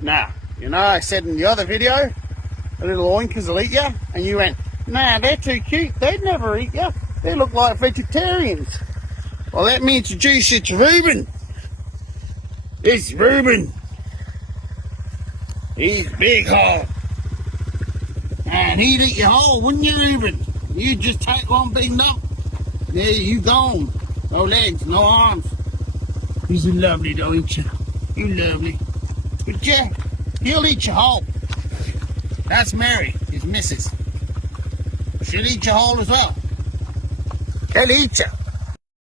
Now, you know, I said in the other video, the little oinkers will eat you, and you went, nah, they're too cute, they'd never eat you. They look like vegetarians. Well, let me introduce you to Reuben. This is Reuben. He's big hog. And he'd eat you whole, wouldn't you, Reuben? You'd just take one big nut. There you gone. No legs, no arms. He's lovely, don't you? You lovely. But yeah, he'll eat you whole. That's Mary, his missus. She'll eat you whole as well. She'll eat you.